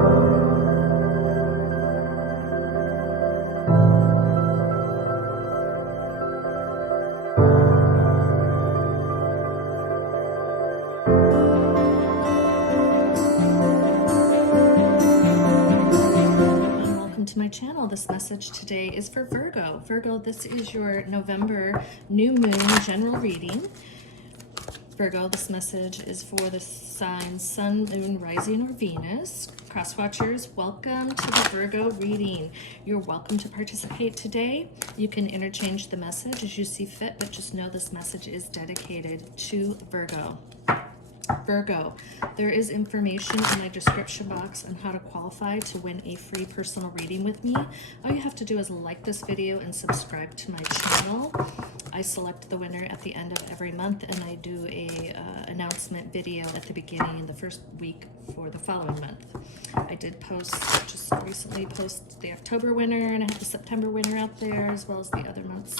To my channel. This message today is for Virgo. Virgo, this is your November new moon general reading. Virgo, this message is for the signs Sun, Moon, Rising, or Venus. Cross watchers, welcome to the Virgo reading. You're welcome to participate today. You can interchange the message as you see fit, but just know this message is dedicated to Virgo. Virgo, there is information in my description box on how to qualify to win a free personal reading with me. All you have to do is like this video and subscribe to my channel. I select the winner at the end of every month, and I do a announcement video at the beginning, the first week for the following month. I did just recently post the October winner, and I have the September winner out there, as well as the other months.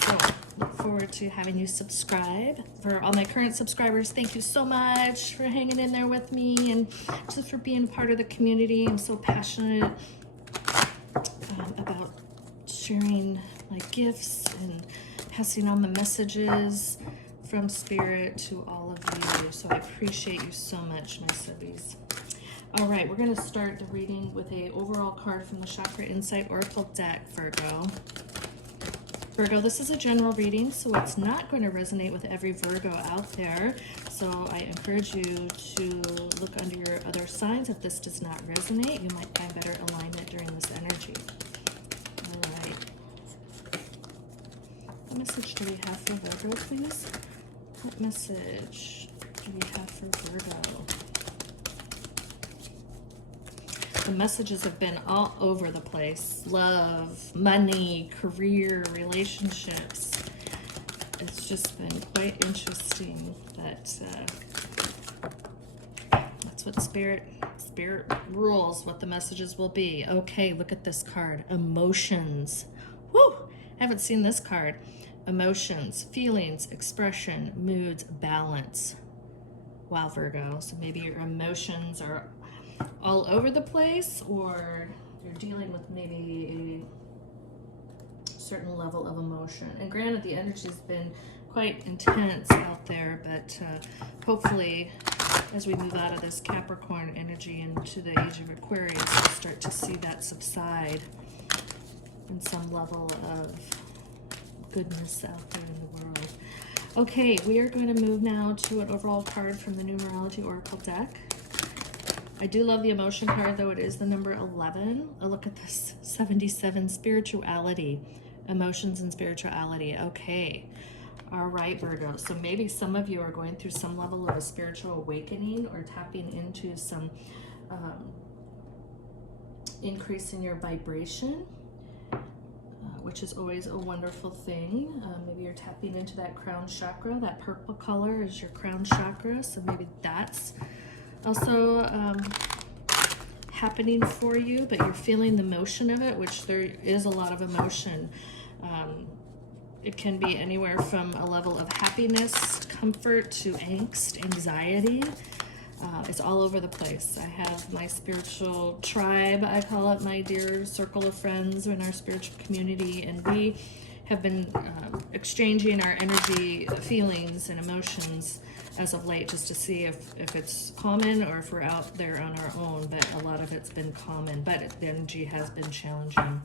So look forward to having you subscribe. For all my current subscribers, thank you so much for hanging in there with me and just for being part of the community. I'm so passionate about sharing my gifts and passing on the messages from Spirit to all of you. So I appreciate you so much, my subbies. All right, we're going to start the reading with a overall card from the Chakra Insight Oracle deck, Virgo. Virgo, this is a general reading, so it's not going to resonate with every Virgo out there. So I encourage you to look under your other signs. If this does not resonate, you might find better alignment during this energy. All right. What message do we have for Virgo, please? What message do we have for Virgo? The messages have been all over the place. Love, money, career, relationships. It's just been quite interesting that that's what Spirit rules, what the messages will be. Okay, look at this card. Emotions. Whew! Haven't seen this card. Emotions, feelings, expression, moods, balance. Wow, Virgo. So maybe your emotions are all over the place, or you're dealing with maybe a certain level of emotion. And granted, the energy's been quite intense out there, but hopefully as we move out of this Capricorn energy into the age of Aquarius, we'll start to see that subside and some level of goodness out there in the world. Okay, we are going to move now to an overall card from the Numerology Oracle deck. I do love the emotion card, though it is the number 11. A look at this, 77, spirituality, emotions and spirituality. Okay, all right, Virgo. So maybe some of you are going through some level of a spiritual awakening or tapping into some increase in your vibration, which is always a wonderful thing. Maybe you're tapping into that crown chakra. That purple color is your crown chakra, so maybe that's also happening for you, but you're feeling the motion of it, which there is a lot of emotion. It can be anywhere from a level of happiness, comfort, to angst, anxiety. It's all over the place. I have my spiritual tribe, I call it, my dear circle of friends in our spiritual community, and we have been exchanging our energy, feelings, and emotions as of late, just to see if it's common or if we're out there on our own. But a lot of it's been common, but the energy has been challenging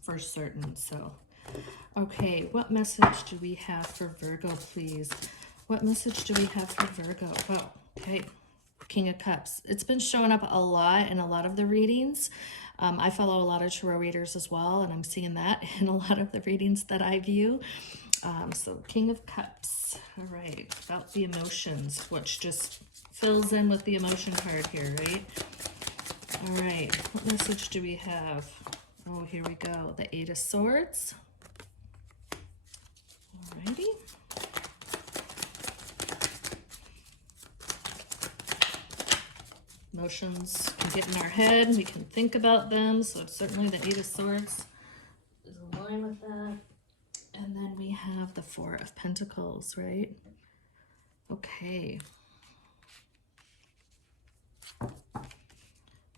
for certain. So okay, what message do we have for Virgo, please? What message do we have for Virgo? Oh, okay, King of Cups. It's been showing up a lot in a lot of the readings. I follow a lot of tarot readers as well, and I'm seeing that in a lot of the readings that I view. So King of Cups. All right, about the emotions, which just fills in with the emotion card here, right? All right, what message do we have? Oh, here we go. The Eight of Swords. Alrighty. Emotions can get in our head. We can think about them. So certainly the Eight of Swords is in line with that. And then we have the Four of Pentacles, right? Okay.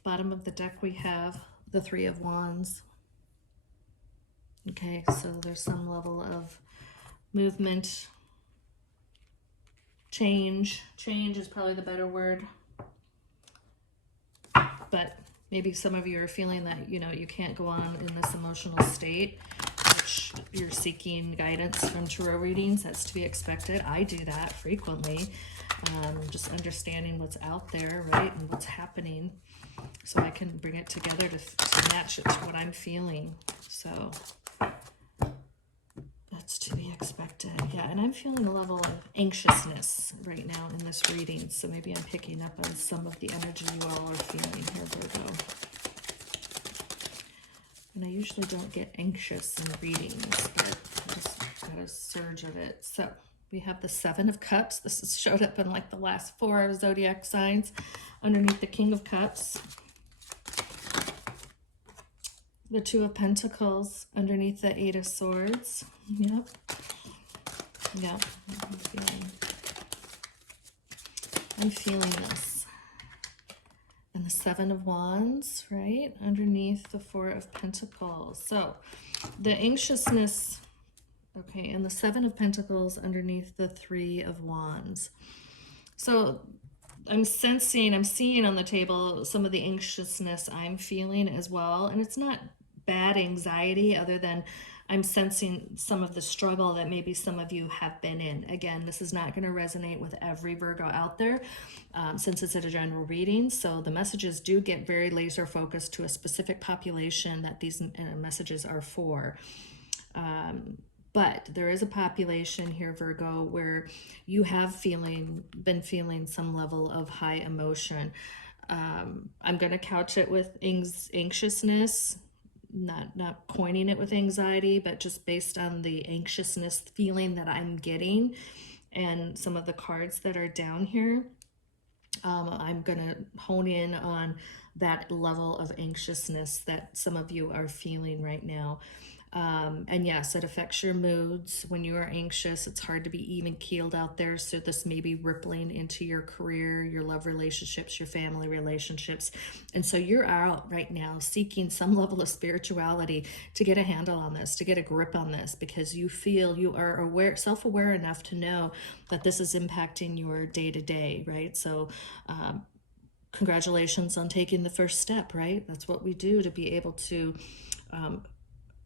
bottom of the deck we have the Three of Wands. Okay, so there's some level of movement, change. Change is probably the better word. But maybe some of you are feeling that, you know, you can't go on in this emotional state, which you're seeking guidance from tarot readings. That's to be expected. I do that frequently. Just understanding what's out there, right, and what's happening, so I can bring it together to match it to what I'm feeling. So that's to be expected. Yeah, and I'm feeling a level of anxiousness right now in this reading, so maybe I'm picking up on some of the energy you all are feeling here, Virgo. And I usually don't get anxious in readings, but I just got a surge of it. So we have the Seven of Cups. This has showed up in like the last 4 zodiac signs underneath the King of Cups. The Two of Pentacles underneath the Eight of Swords. Yep. Yep. I'm feeling this. And the Seven of Wands, right? Underneath the Four of Pentacles. So the anxiousness, okay, and the Seven of Pentacles underneath the Three of Wands. So I'm seeing on the table some of the anxiousness I'm feeling as well. And it's not bad anxiety, other than I'm sensing some of the struggle that maybe some of you have been in. Again, this is not going to resonate with every Virgo out there, since it's a general reading. So the messages do get very laser focused to a specific population that these messages are for. But there is a population here, Virgo, where you have been feeling some level of high emotion. I'm going to couch it with anxiousness, not coining it with anxiety, but just based on the anxiousness feeling that I'm getting and some of the cards that are down here. I'm going to hone in on that level of anxiousness that some of you are feeling right now. And yes, it affects your moods. When you are anxious, it's hard to be even keeled out there. So this may be rippling into your career, your love relationships, your family relationships. And so you're out right now seeking some level of spirituality to get a handle on this, to get a grip on this, because you feel you are aware, self-aware enough to know that this is impacting your day-to-day, right? So, congratulations on taking the first step, right? That's what we do to be able to,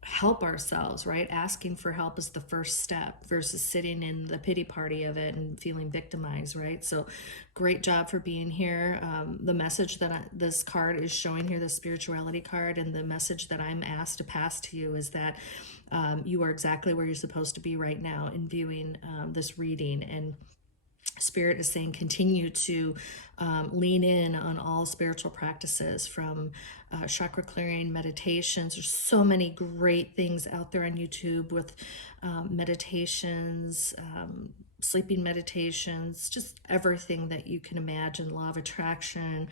help ourselves, right? Asking for help is the first step versus sitting in the pity party of it and feeling victimized, right? So great job for being here. The message that this card is showing here, the spirituality card, and the message that I'm asked to pass to you is that you are exactly where you're supposed to be right now in viewing this reading. And Spirit is saying continue to lean in on all spiritual practices, from chakra clearing meditations. There's so many great things out there on YouTube with meditations, sleeping meditations, just everything that you can imagine, law of attraction,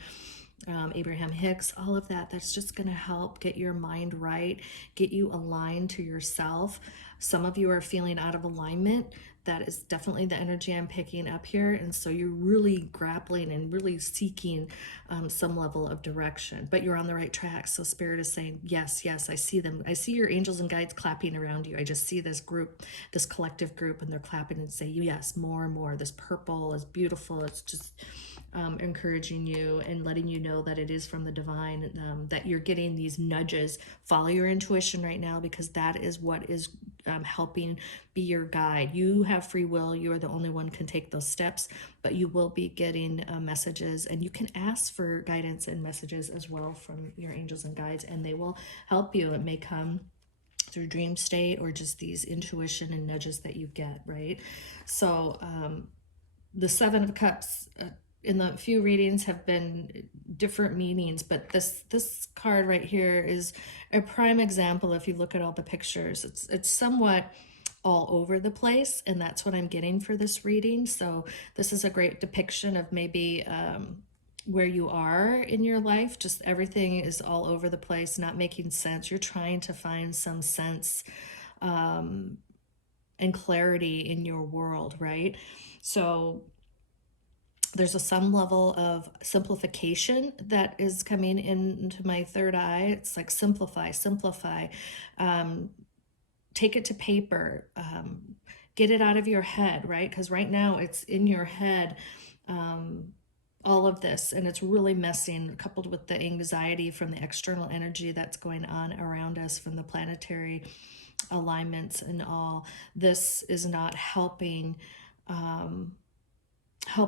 Abraham Hicks, all of that. That's just going to help get your mind right, get you aligned to yourself. Some of you are feeling out of alignment. That is definitely the energy I'm picking up here. And so you're really grappling and really seeking some level of direction, but you're on the right track. So Spirit is saying, yes, yes, I see them. I see your angels and guides clapping around you. I just see this group, this collective group, and they're clapping and say, yes, more and more. This purple is beautiful. It's just encouraging you and letting you know that it is from the divine, that you're getting these nudges. Follow your intuition right now, because that is what is helping be your guide. You have free will. You are the only one can take those steps, but you will be getting messages, and you can ask for guidance and messages as well from your angels and guides, and they will help you. It may come through dream state or just these intuition and nudges that you get, right? So the Seven of Cups in the few readings have been different meanings, but this card right here is a prime example. If you look at all the pictures, it's somewhat all over the place, and that's what I'm getting for this reading. So this is a great depiction of maybe where you are in your life. Just everything is all over the place, not making sense. You're trying to find some sense and clarity in your world, right? So There's some level of simplification that is coming into my third eye. It's like simplify, simplify. Um, Take it to paper. Get it out of your head, right? Because right now it's in your head. Um, all of this, and it's really messing, coupled with the anxiety from the external energy that's going on around us from the planetary alignments and all. This is not helping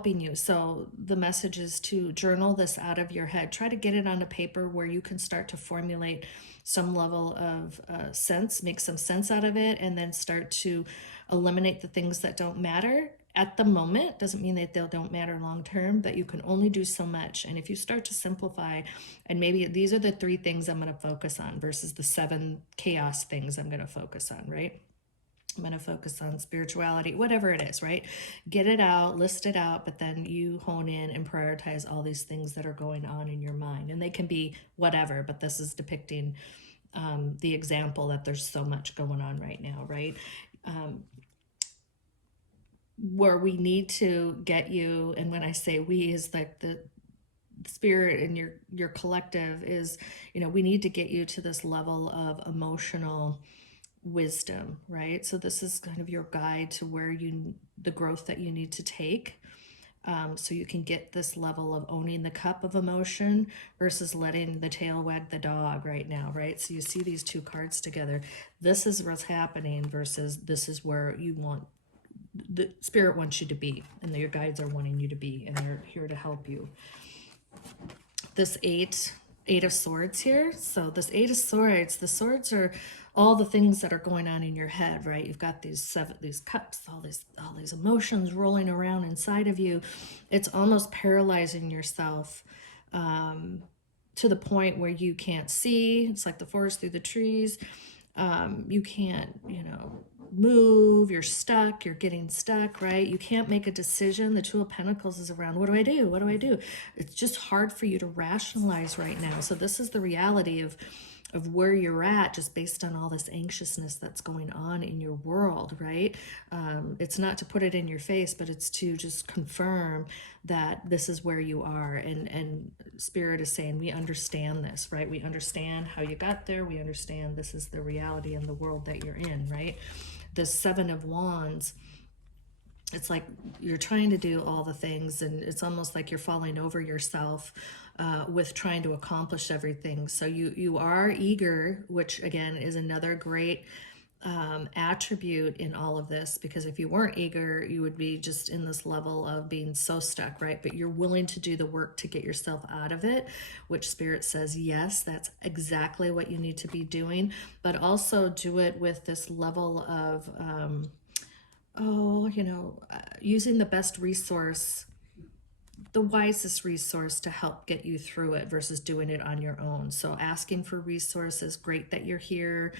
you. So the message is to journal this out of your head. Try to get it on a paper where you can start to formulate some level of sense, make some sense out of it, and then start to eliminate the things that don't matter at the moment. Doesn't mean that they don't matter long term, but you can only do so much. And if you start to simplify, and maybe these are the 3 things I'm going to focus on versus the 7 chaos things I'm going to focus on, right? I'm going to focus on spirituality, whatever it is, right? Get it out, list it out, but then you hone in and prioritize all these things that are going on in your mind. And they can be whatever, but this is depicting the example that there's so much going on right now, right? Where we need to get you, and when I say we, is like the spirit and your collective is, we need to get you to this level of emotional wisdom, right? So this is kind of your guide to where the growth that you need to take, so you can get this level of owning the cup of emotion versus letting the tail wag the dog right now, right? So you see these 2 cards together. This is what's happening versus this is where the spirit wants you to be, and your guides are wanting you to be, and they're here to help you. This eight of swords here. So this 8 of swords, the swords are all the things that are going on in your head, right? You've got these cups, all these emotions rolling around inside of you. It's almost paralyzing yourself to the point where you can't see. It's like the forest through the trees. You can't, move. You're stuck. You're getting stuck, right? You can't make a decision. The 2 of Pentacles is around. What do I do? What do I do? It's just hard for you to rationalize right now. So this is the reality of where you're at, just based on all this anxiousness that's going on in your world, right? It's not to put it in your face, but it's to just confirm that this is where you are. And Spirit is saying, we understand this, right? We understand how you got there. We understand this is the reality in the world that you're in, right? The 7 of Wands, it's like you're trying to do all the things, and it's almost like you're falling over yourself with trying to accomplish everything. So you are eager, which again is another great attribute in all of this, because if you weren't eager, you would be just in this level of being so stuck, right? But you're willing to do the work to get yourself out of it, which Spirit says, yes, that's exactly what you need to be doing, but also do it with this level of using the best resource, the wisest resource to help get you through it versus doing it on your own. So asking for resources, great that you're here,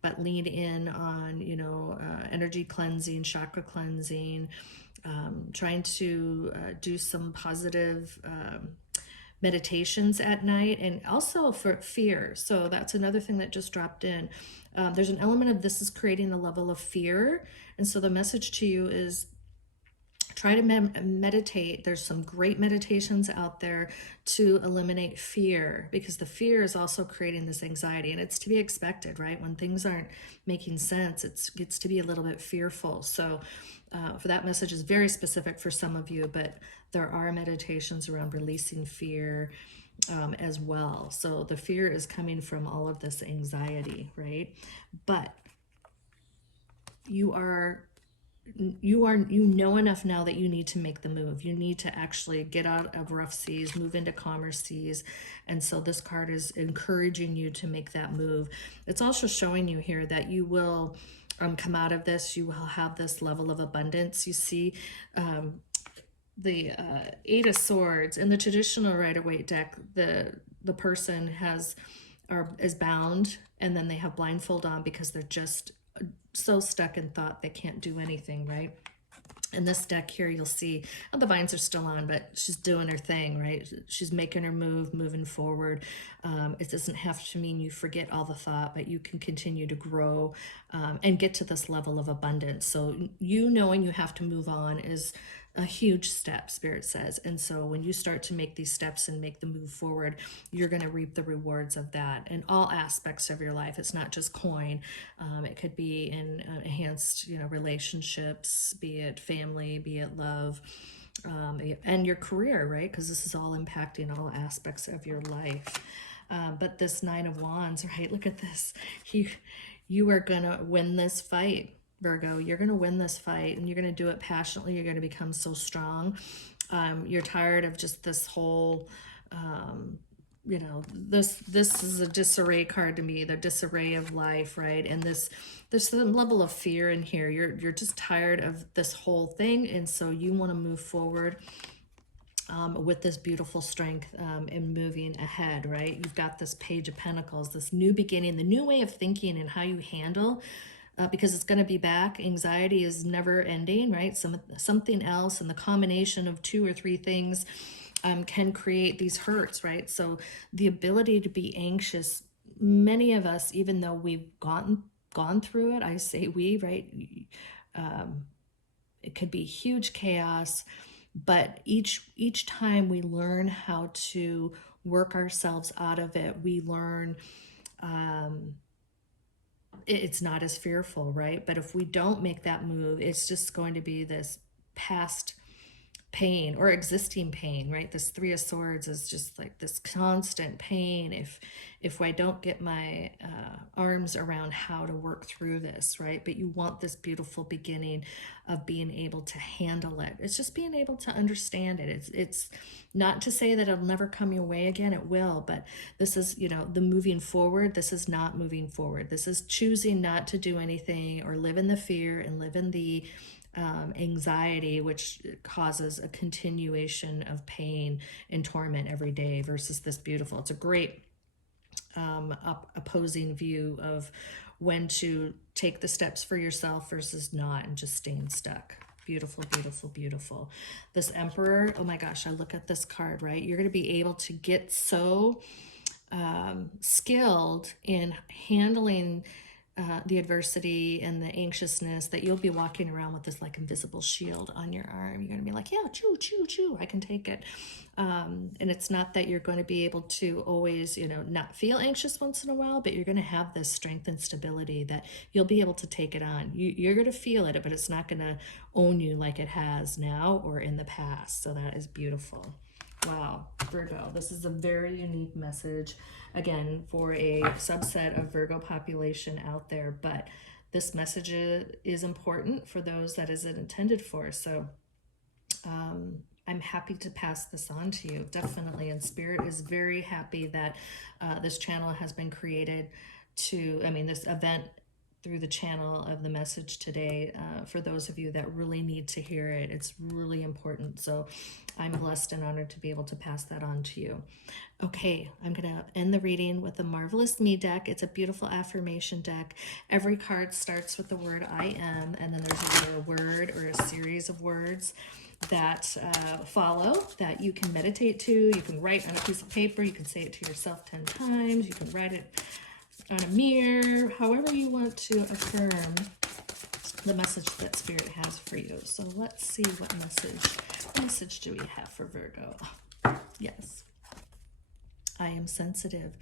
but lean in on, energy cleansing, chakra cleansing, trying to do some positive meditations at night, and also for fear. So that's another thing that just dropped in. There's an element of this is creating a level of fear. And so the message to you is try to meditate. There's some great meditations out there to eliminate fear, because the fear is also creating this anxiety, and it's to be expected, right? When things aren't making sense, it gets to be a little bit fearful. So for that message is very specific for some of you, but there are meditations around releasing fear as well. So the fear is coming from all of this anxiety, right? But you know enough now that you need to make the move. You need to actually get out of rough seas, move into calmer seas. And so this card is encouraging you to make that move. It's also showing you here that you will come out of this. You will have this level of abundance. You see the 8 of Swords in the traditional Rider-Waite deck, the person is bound, and then they have blindfold on because they're just so stuck in thought they can't do anything, right? In this deck here, you'll see the vines are still on, but she's doing her thing, right? She's making her move, moving forward. It doesn't have to mean you forget all the thought, but you can continue to grow and get to this level of abundance. So you knowing you have to move on is a huge step, Spirit says. And so when you start to make these steps and make the move forward, you're going to reap the rewards of that in all aspects of your life. It's not just coin. It could be in enhanced, relationships, be it family, be it love, and your career, right? Because this is all impacting all aspects of your life. But this Nine of Wands, right? Look at this. You are going to win this fight, Virgo. You're going to win this fight, and you're going to do it passionately. You're going to become so strong. You're tired of just this whole, this is a disarray card to me, the disarray of life, right? And there's some level of fear in here. You're just tired of this whole thing, and so you want to move forward with this beautiful strength in moving ahead, right? You've got this Page of Pentacles, this new beginning, the new way of thinking and how you handle, because it's going to be back. Anxiety is never ending, right? Something else, and the combination of two or three things can create these hurts, right? So the ability to be anxious, many of us, even though we've gone through it, I say we, right? It could be huge chaos, but each time we learn how to work ourselves out of it, we learn it's not as fearful, right? But if we don't make that move, it's just going to be this past pain or existing pain, right? This Three of Swords is just like this constant pain if I don't get my arms around how to work through this, right? But you want this beautiful beginning of being able to handle it. It's just being able to understand it. It's not to say that it'll never come your way again. It will, but this is, the moving forward. This is not moving forward. This is choosing not to do anything or live in the fear and live in the anxiety, which causes a continuation of pain and torment every day, versus this beautiful. It's a great opposing view of when to take the steps for yourself versus not, and just staying stuck. Beautiful, beautiful, beautiful. This Emperor, oh my gosh, I look at this card, right? You're going to be able to get so skilled in handling the adversity and the anxiousness that you'll be walking around with this like invisible shield on your arm. You're going to be like, yeah, choo, choo, choo, I can take it. And it's not that you're going to be able to always, not feel anxious once in a while, but you're going to have this strength and stability that you'll be able to take it on. You're going to feel it, but it's not going to own you like it has now or in the past. So that is beautiful. Wow, Virgo, this is a very unique message, again, for a subset of Virgo population out there, but this message is important for those that is it intended for. So I'm happy to pass this on to you, definitely. And Spirit is very happy that this channel has been created this event through the channel of the message today, for those of you that really need to hear it. It's really important. So I'm blessed and honored to be able to pass that on to you. Okay, I'm going to end the reading with the Marvelous Me deck. It's a beautiful affirmation deck. Every card starts with the word I am, and then there's either a word or a series of words that follow that you can meditate to. You can write on a piece of paper. You can say it to yourself 10 times. You can write it on a mirror, however you want to affirm the message that Spirit has for you. So let's see what message do we have for Virgo? Yes, I am sensitive.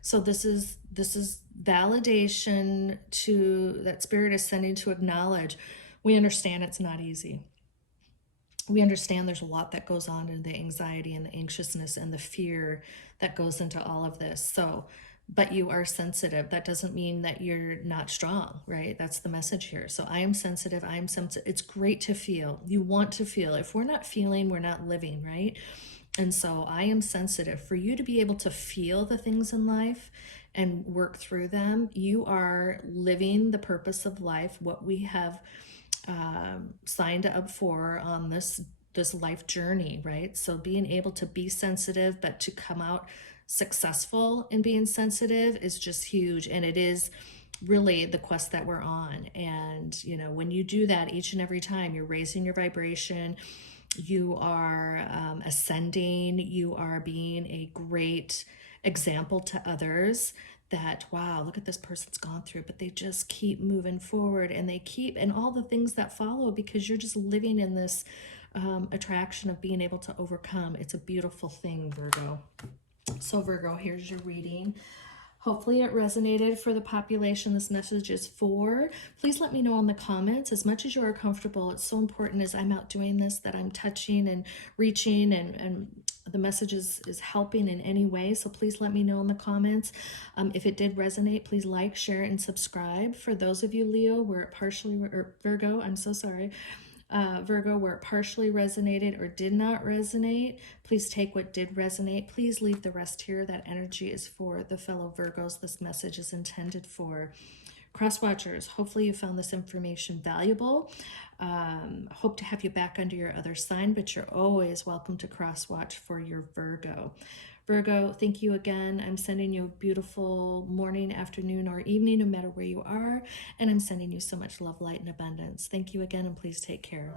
So this is validation that Spirit is sending to acknowledge. We understand it's not easy. We understand there's a lot that goes on in the anxiety and the anxiousness and the fear that goes into all of this. So, but you are sensitive. That doesn't mean that you're not strong, right? That's the message here. So I am sensitive. I am sensitive. It's great to feel. You want to feel. If we're not feeling, we're not living, right? And so I am sensitive. For you to be able to feel the things in life and work through them, you are living the purpose of life, what we have signed up for on this life journey, right? So being able to be sensitive, but to come out successful in being sensitive is just huge. And it is really the quest that we're on. And, when you do that each and every time, you're raising your vibration, you are ascending, you are being a great example to others that, wow, look at this person's gone through, but they just keep moving forward, and all the things that follow, because you're just living in this attraction of being able to overcome. It's a beautiful thing, Virgo. So Virgo, here's your reading. Hopefully it resonated for the population this message is for. Please let me know in the comments as much as you are comfortable. It's so important as I'm out doing this that I'm touching and reaching and the message is helping in any way. So please let me know in the comments. If it did resonate, please like, share, and subscribe. For those of you, Leo, where it partially, or Virgo, I'm so sorry. Virgo, where it partially resonated or did not resonate, please take what did resonate. Please leave the rest here. That energy is for the fellow Virgos this message is intended for. Cross watchers, hopefully you found this information valuable. Hope to have you back under your other sign, but you're always welcome to cross watch for your Virgo. Virgo, thank you again. I'm sending you a beautiful morning, afternoon, or evening, no matter where you are. And I'm sending you so much love, light, and abundance. Thank you again, and please take care.